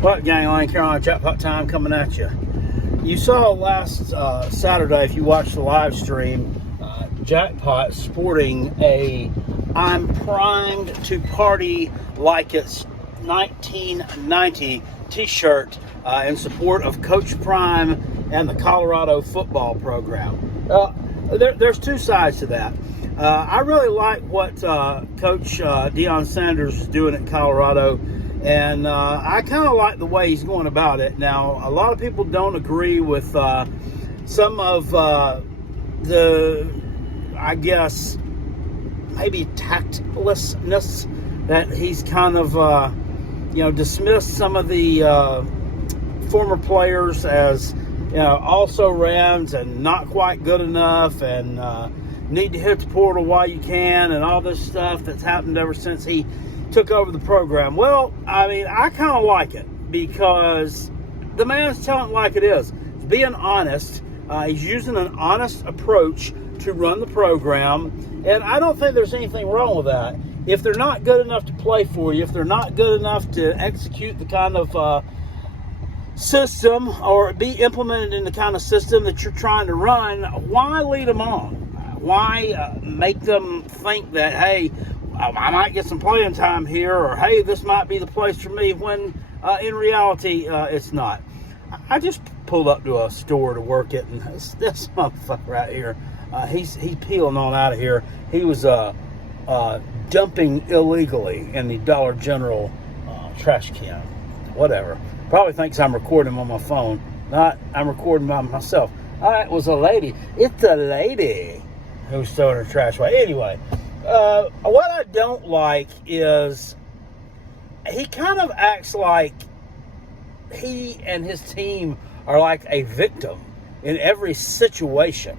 What gangland, Carolina Jackpot time coming at you. You saw last Saturday, if you watched the live stream, Jackpot sporting a "I'm primed to party like it's 1990" t-shirt in support of Coach Prime and the Colorado football program. There's two sides to that. I really like what Coach Deion Sanders is doing at Colorado. And I kind of like the way he's going about it. Now, a lot of people don't agree with some of the, I guess, maybe tactlessness that he's kind of, dismissed some of the former players as, also-rans and not quite good enough and need to hit the portal while you can and all this stuff that's happened ever since he took over the program. Well, I mean, I kind of like it because the man's telling it like it is. He's being honest. He's using an honest approach to run the program, and I don't think there's anything wrong with that. If they're not good enough to play for you, if they're not good enough to execute the kind of system or be implemented in the kind of system that you're trying to run, why lead them on? Why make them think that, hey, I might get some playing time here, or hey, this might be the place for me, when in reality, it's not. I just pulled up to a store to work it, and this motherfucker right here, he's peeling on out of here. He was dumping illegally in the Dollar General trash can. Whatever. Probably thinks I'm recording him on my phone. Not, I'm recording by myself. It was a lady. It's a lady who's throwing her trash away. Anyway. What I don't like is he kind of acts like he and his team are like a victim in every situation.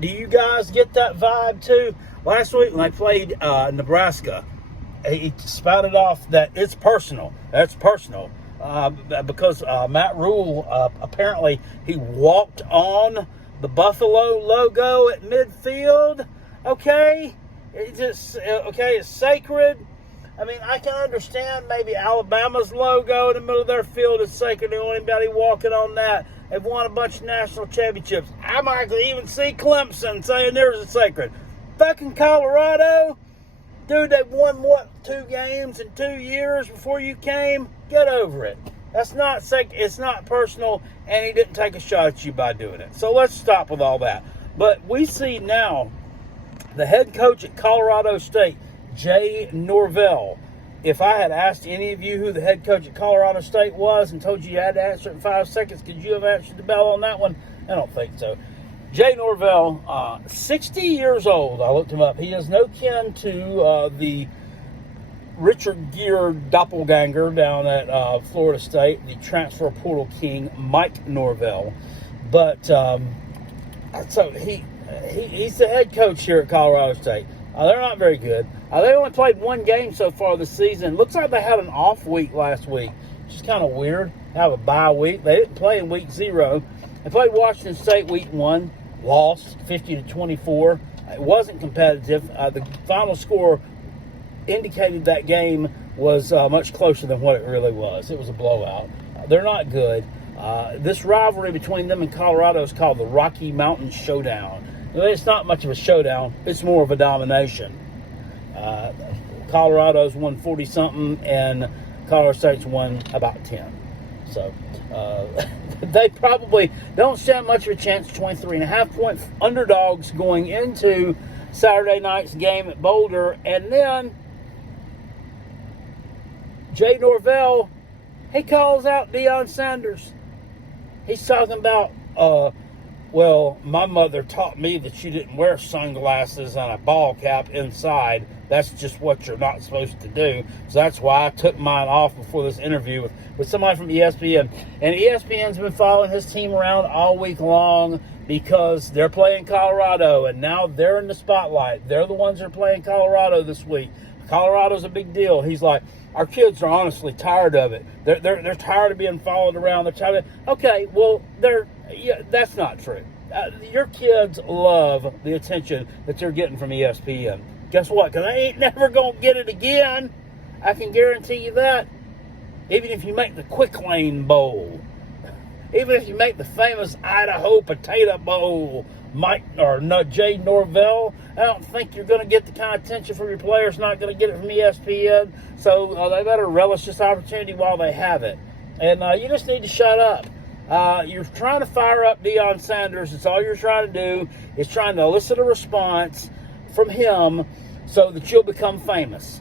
Do you guys get that vibe too? Last week when they played Nebraska, he spouted off that it's personal. That's personal. Because Matt Rule, apparently he walked on the Buffalo logo at midfield. Okay? It's sacred. I mean, I can understand maybe Alabama's logo in the middle of their field is sacred. They don't want anybody walking on that. They've won a bunch of national championships. I might even see Clemson saying theirs is sacred. Fucking Colorado, dude, they've won, 2 games in 2 years before you came? Get over it. That's not sacred. It's not personal, and he didn't take a shot at you by doing it. So let's stop with all that. But we see now the head coach at Colorado State, Jay Norvell. If I had asked any of you who the head coach at Colorado State was and told you had to answer it in 5 seconds, could you have answered the bell on that one? I don't think so. Jay Norvell, 60 years old. I looked him up. He is no kin to the Richard Gere doppelganger down at Florida State, the transfer portal king, Mike Norvell. But so he's the head coach here at Colorado State. They're not very good. They only played 1 game so far this season. Looks like they had an off week last week, which is kind of weird. They have a bye week. They didn't play in week 0. They played Washington State week 1, lost 50-24. It wasn't competitive. The final score indicated that game was much closer than what it really was. It was a blowout. They're not good. This rivalry between them and Colorado is called the Rocky Mountain Showdown. It's not much of a showdown. It's more of a domination. Colorado's won 40-something, and Colorado State's won about 10. So they probably don't stand much of a chance. 23.5-point underdogs going into Saturday night's game at Boulder. And then Jay Norvell, he calls out Deion Sanders. He's talking about, well, my mother taught me that you didn't wear sunglasses and a ball cap inside. That's just what you're not supposed to do. So that's why I took mine off before this interview with somebody from ESPN. And ESPN's been following his team around all week long because they're playing Colorado, and now they're in the spotlight. They're the ones that are playing Colorado this week. Colorado's a big deal. He's like, our kids are honestly tired of it. They're tired of being followed around. They're tired of it. Okay, well, that's not true. Your kids love the attention that they're getting from ESPN. Guess what? Because they ain't never going to get it again. I can guarantee you that. even if you make the Quick Lane Bowl, even if you make the famous Idaho Potato Bowl, Jay Norvell, I don't think you're going to get the kind of attention from your players. Not going to get it from ESPN. So they better relish this opportunity while they have it. And you just need to shut up. You're trying to fire up Deion Sanders. It's all you're trying to do is trying to elicit a response from him so that you'll become famous.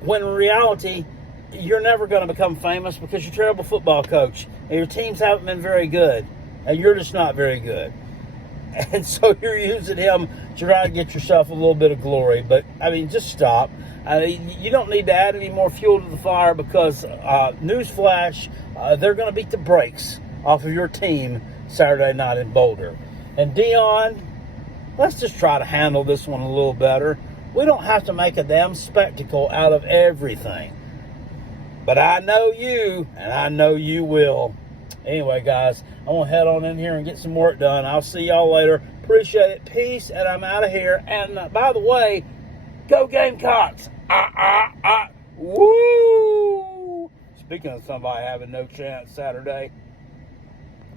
When in reality, you're never going to become famous because you're a terrible football coach and your teams haven't been very good and you're just not very good. And so you're using him to try to get yourself a little bit of glory. But, I mean, just stop. You don't need to add any more fuel to the fire because, newsflash, they're going to beat the brakes off of your team Saturday night in Boulder. And Deion, let's just try to handle this one a little better. We don't have to make a damn spectacle out of everything. But I know you, and I know you will. Anyway, guys, I'm going to head on in here and get some work done. I'll see y'all later. Appreciate it. Peace, and I'm out of here. And by the way, go Gamecocks. Woo! Speaking of somebody having no chance Saturday,